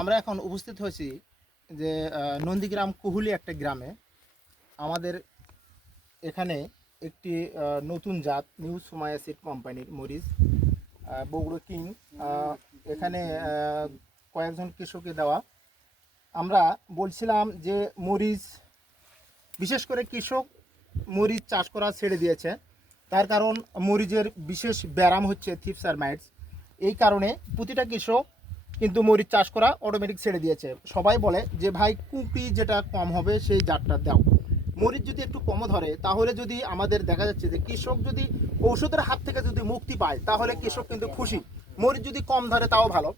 আমরা এখন উপস্থিত হয়েছি যে নন্দীগ্রাম কুহুলি একটা গ্রামে। আমাদের এখানে একটি নতুন জাত নিউ সুমায়া সিড কোম্পানির মরিচ বগুড়া কিং এখানে কয়েকজন কৃষককে দেওয়া। আমরা বলছিলাম যে মরিচ বিশেষ করে কৃষক মরিচ চাষ করা ছেড়ে দিয়েছে, তার কারণ মরিচের বিশেষ ব্যারাম হচ্ছে থ্রিপস আর মাইটস। এই কারণে প্রতিটা কৃষক কিন্তু মরিচ চাষ করা অটোমেটিক ছেড়ে দিয়েছে। সবাই বলে যে ভাই কুপি যেটা কম হবে সেই জাতটা দাও। মরিচ যদি একটু কম ধরে তাহলে যদি আমাদের দেখা যাচ্ছে যে কৃষক যদি ঔষধের হাত থেকে যদি মুক্তি পায় তাহলে কৃষক কিন্তু খুশি। মরিচ যদি কম ধরে তাও ভালো।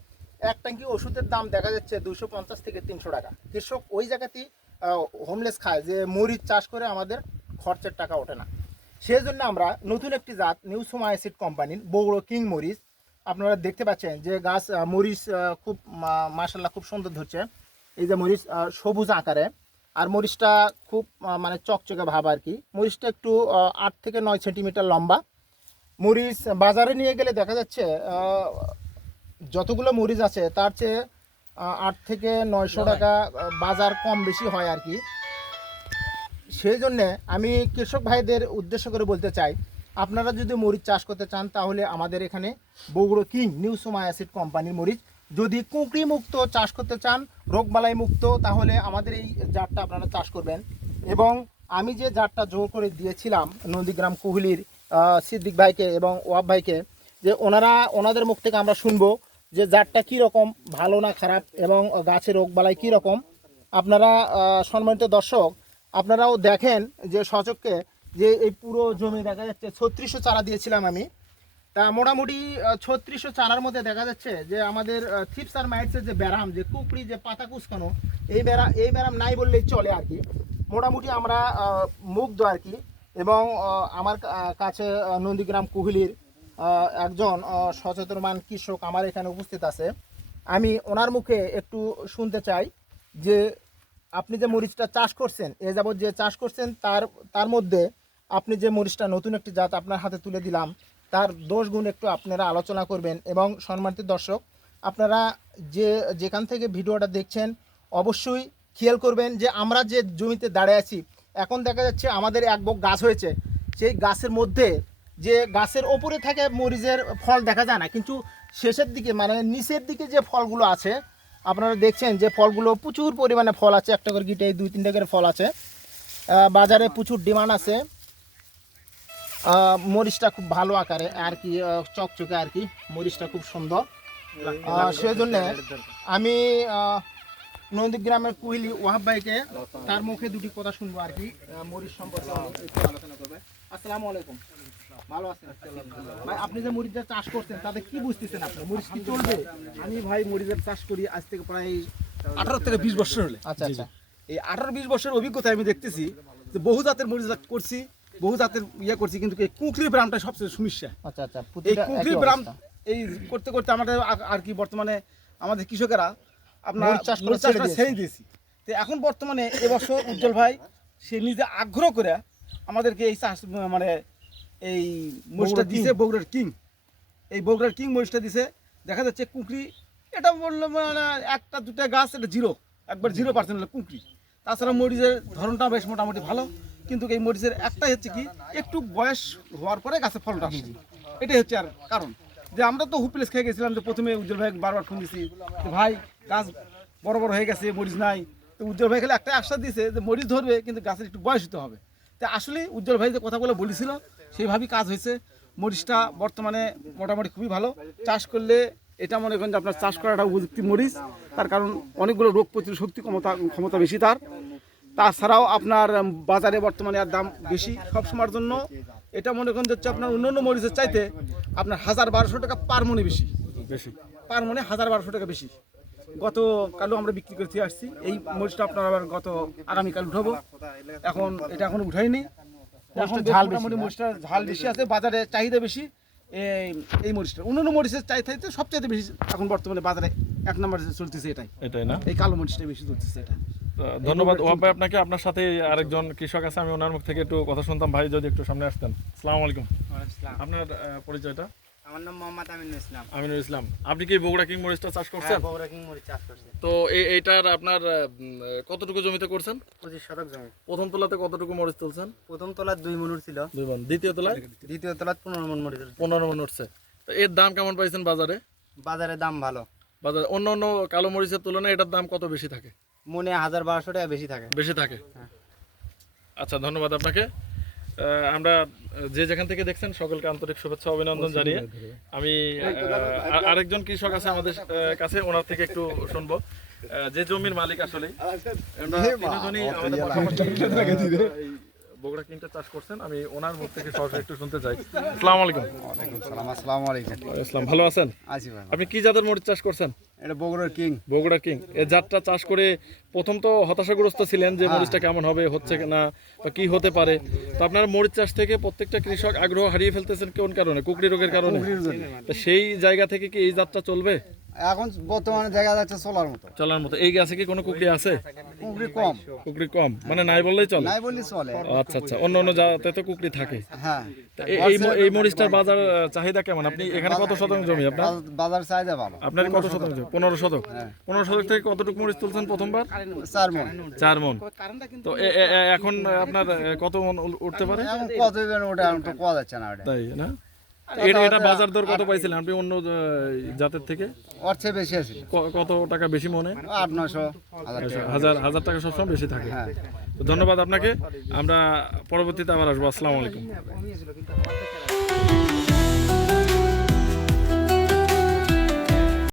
এক ট্যাঙ্কি ওষুধের দাম দেখা যাচ্ছে 250 থেকে 300 টাকা। কৃষক ওই জায়গাতেই হোমলেস খায় যে মরিচ চাষ করে আমাদের খরচের টাকা ওঠে না। সেই জন্য আমরা নতুন একটি জাত নিউ সুমায়া সিড কোম্পানির বগুড়া কিং মরিচ আপনারা দেখতে পাচ্ছেন যে গাছ মরিচ খুব মাশাআল্লাহ খুব সুন্দর ধরছে। এই যে মরিচ সবুজ আকারে, আর মরিচটা খুব মানে চকচকে ভাব আর কি। মরিচটা একটু 8 থেকে 9 সেন্টিমিটার লম্বা। মরিচ বাজারে নিয়ে গেলে দেখা যাচ্ছে যতগুলো মরিচ আছে তার চেয়ে 8 থেকে 900 টাকা বাজার কম বেশি হয় আর কি। সেই জন্যে আমি কৃষক ভাইদের উদ্দেশ্য করে বলতে চাই, আপনারা যদি মরিচ চাষ করতে চান তাহলে আমাদের এখানে Bogura king new Sumaiya seed কোম্পানির মরিচ। যদি কুঁকড়ি মুক্ত চাষ করতে চান, রোগবালাই মুক্ত, তাহলে আমাদের এই জাতটা আপনারা চাষ করবেন। এবং আমি যে জাতটা জোর করে দিয়েছিলাম নন্দীগ্রাম কুহুলির সিদ্দিক ভাইকে এবং ওয়াব ভাইকে, যে ওনাদের মুখ থেকে আমরা শুনবো যে জাতটা কীরকম, ভালো না খারাপ, এবং গাছের রোগবালাই কীরকম। আপনারা সম্মানিত দর্শক আপনারাও দেখেন যে সচক্ষে যে এই পুরো জমি দেখা যাচ্ছে 3600 চারা দিয়েছিলাম আমি। তা মোটামুটি 3600 চারার মধ্যে দেখা যাচ্ছে যে আমাদের থ্রিপস আর মাইটসের যে ব্যারাম, যে কুকড়ি, যে পাতা কুচকানো, এই ব্যারাম নাই বললেই চলে আর কি। মোটামুটি আমরা মুগ্ধ আর কি। এবং আমার কাছে নন্দীগ্রাম কুহুলির একজন সচেতনমান কৃষক আমার এখানে উপস্থিত আছে। আমি ওনার মুখে একটু শুনতে চাই যে আপনি যে মরিচটা চাষ করছেন, এ যাবৎ যে চাষ করছেন তার মধ্যে আপনি যে মরিচটা নতুন একটি জাত আপনার হাতে তুলে দিলাম তার দোষ গুণ একটু আপনারা আলোচনা করবেন। এবং সম্মানিত দর্শক আপনারা যেখান থেকে ভিডিওটা দেখছেন অবশ্যই খেয়াল করবেন যে আমরা যে জমিতে দাঁড়িয়ে আছি এখন দেখা যাচ্ছে আমাদের এক বক গাছ হয়েছে। সেই গাছের মধ্যে যে গাছের ওপরে থাকে মরিচের ফল দেখা যায় না, কিন্তু শেষের দিকে মানে নিচের দিকে যে ফলগুলো আছে আপনারা দেখছেন যে ফলগুলো প্রচুর পরিমাণে ফল আছে। একটা করে গিটে 2-3টা করে ফল আছে। বাজারে প্রচুর ডিমান্ড আছে। মরিচটা খুব ভালো আকারে আর কি, চকচকে আর কি, মরিচটা খুব সুন্দর। সেই জন্য আমি নন্দীগ্রামের কুহিলি ওয়াহাব ভাইকে তার মুখে দুটি কথা শুনবো আর কি, মরিচ সম্পর্কে একটু আলোচনা করবে। আসসালামু আলাইকুম, ভালো আছেন ভাই? আপনি যে মরিচের চাষ করছেন তাতে কি বুঝতেছেন আপনি? মরিচ কি চলবে? আমি ভাই মরিচের চাষ করি আজ থেকে প্রায় 18 থেকে 20 বছর হলে। আচ্ছা আচ্ছা। এই 18-20 বছরের অভিজ্ঞতা আমি দেখতেছি যে বহু জাতের মরিচ করছি, বহু জাতের করছি, কিন্তু এই কুঁকড়ি ব্রামটা সবচেয়ে সমস্যা। আচ্ছা আচ্ছা। এই কুঁকড়ি ব্রাম এই করতে করতে আমাদের আর কি বর্তমানে আমাদের কৃষকেরা আপনার মরিচ চাষটা ছেড়ে দিয়েছি। তো এখন বর্তমানে এবছর উজ্জ্বল ভাই সে নিজে আগ্রহ করে আমাদেরকে এই চাষ মানে এই মরিচটা দিছে, বগুড়ার কিং। এই বগুড়ার কিং মরিচটা দিছে। দেখা যাচ্ছে কুঁকড়ি এটা বললো মানে 1-2টা গাছ এটা একবার 0% হলো কুঁকড়ি। তাছাড়া মরিচের ধরনটা বেশ মোটামুটি ভালো, কিন্তু এই মরিচের একটাই হচ্ছে কি একটু বয়স হওয়ার পরে গাছে ফলটা আসছে। এটাই হচ্ছে আর কারণ। যে আমরা তো হুপলেস খেয়ে গেছিলাম, যে প্রথমে উজ্জ্বল ভাই বারবার ফোন দিছি যে ভাই গাছ বড় বড় হয়ে গেছে, মরিচ নাই। তো উজ্জ্বল ভাই খালি একটা আশ্বাস দিয়েছে যে মরিচ ধরবে, কিন্তু গাছের একটু বয়স হতে হবে। তো আসলে উজ্জ্বল ভাই যে কথাগুলো বলেছিল সেইভাবেই কাজ হয়েছে। মরিচটা বর্তমানে মোটামুটি খুবই ভালো। চাষ করলে এটা মনে করেন যে আপনার চাষ করাটা উপযুক্ত মরিচ, তার কারণ অনেকগুলো রোগ প্রতিরোধ শক্তি ক্ষমতা বেশি তার। তাছাড়াও আপনার বাজারে বর্তমানে আর দাম বেশি সবসময়ের জন্য। এটা মনে করেন হচ্ছে আপনার অন্যান্য মরিচের চাইতে আপনার 1000-1200 টাকা পার মনে বেশি, পার মনে 1000-1200 টাকা বেশি। গতকালও আমরা বিক্রি করতে আসছি এই মরিচটা। আপনার আবার আগামীকাল উঠাবো। এখন এটা এখনো উঠাইনি। মোটামুটি মরিচটা ঝাল বেশি আছে, বাজারে চাহিদা বেশি এই মরিচটা। অন্যান্য মরিচের চাহিদা সবচেয়ে বেশি এখন বর্তমানে বাজারে 1 নম্বরে চলতেছে এটাই না, এই কালো মরিচটা বেশি চলতেছে এটা। ধন্যবাদ ওয়াব ভাই আপনাকে। আপনার সাথে আরেকজন কৃষক আছে, আমি ওনার মুখ থেকে একটু কথা শুনতাম। ভাই যদি একটু সামনে আসতেন। আসসালামু আলাইকুম। আপনার পরিচয়টা? আমার নাম মোহাম্মদ আমিনুল ইসলাম। আমিনুল ইসলাম। আপনি কি বগুড়া কিং মরিচটা চাষ করছেন? বগুড়া কিং মরিচ চাষ করছি। তো এইটার আপনার কতটুকু জমিতে করছেন? 25 শতক জমি। প্রথম তোলাতে কতটুকু মরিচ তুলছেন? প্রথম তলার 2 মণ ছিল, 2 মণ। দ্বিতীয় তোলায়? দ্বিতীয় তলার 15 মণ মরিচ হচ্ছে। 15 মণ উঠছে। তো এর দাম কেমন পাইছেন বাজারে? বাজারে দাম ভালো, বাজারে অন্য অন্য কালো মরিচের তুলনায় এটার দাম কত বেশি থাকে? মনে 1000-1200 টাকা বেশি থাকে। বেশি থাকে। হ্যাঁ। আচ্ছা, ধন্যবাদ আপনাকে। আমরা যে যেখান থেকে দেখছেন সকলকে আন্তরিক শুভেচ্ছা অভিনন্দন জানিয়ে আমি আরেকজন কৃষক আছে আমাদের কাছে, ওনার থেকে একটু শুনবো যে জমির মালিক আসলে এই বগুড়া কিংটা চাষ করছেন। আমি ওনার মুখ থেকে সরাসরি একটু শুনতে চাই। আসসালামু আলাইকুম। আসসালামু আলাইকুম। ইসলাম, ভালো আছেন? আছি ভাই। আপনি কি জাতের মরিচ চাষ করছেন? এটা বগুড়ার কিং। বগুড়া কিং। এই জাতটা চাষ করে প্রথম তো হতাশাগ্রস্ত ছিলেন যে মরিচটা কেমন হবে, হচ্ছে না বা কি হতে পারে। তো আপনার মরিচ চাষ থেকে প্রত্যেকটা কৃষক আগ্রহ হারিয়ে ফেলতেছেন কোন কারণে? কুকড়ি রোগের কারণে। তো সেই জায়গা থেকে কি এই জাতটা চলবে? এখন বর্তমানে জায়গা যাচ্ছে চলার মতো। চলার মতো। এই গাছে কি কোনো কুকড়ি আছে? কুকরি কম, কুকড়ি কম, মানে নাই বললেই চলে। নাই বললি চলে। আচ্ছা আচ্ছা, অন্য অন্য জাতে তো কুকড়ি থাকে। হ্যাঁ। তো এই মরিচটার বাজার চাহিদা কেমন? আপনি এখানে কত শতাংশ জমি আপনার? বাজার চাহিদা ভালো। আপনার কত শতাংশ? 15 শতক। 15 শতক থেকে কতটুকু মরিচ তুলছেন প্রথমবার? 4 মণ। 4 মণ। তো এখন আপনার কত মণ উঠতে পারে? এখন কত বেন ওটা এখন তো কোয়া যাচ্ছে না ওটা। তাই না? এটা বাজার দর কত পাইছিলেন আপনি অন্য জাতের থেকে? ওর চেয়ে বেশি আছে। কত টাকা বেশি মনে? 800-900 হাজার টাকা সবসময় বেশি থাকে। হ্যাঁ। তো ধন্যবাদ আপনাকে। আমরা পরবর্তীতে আবার আসবো। আসসালামু আলাইকুম।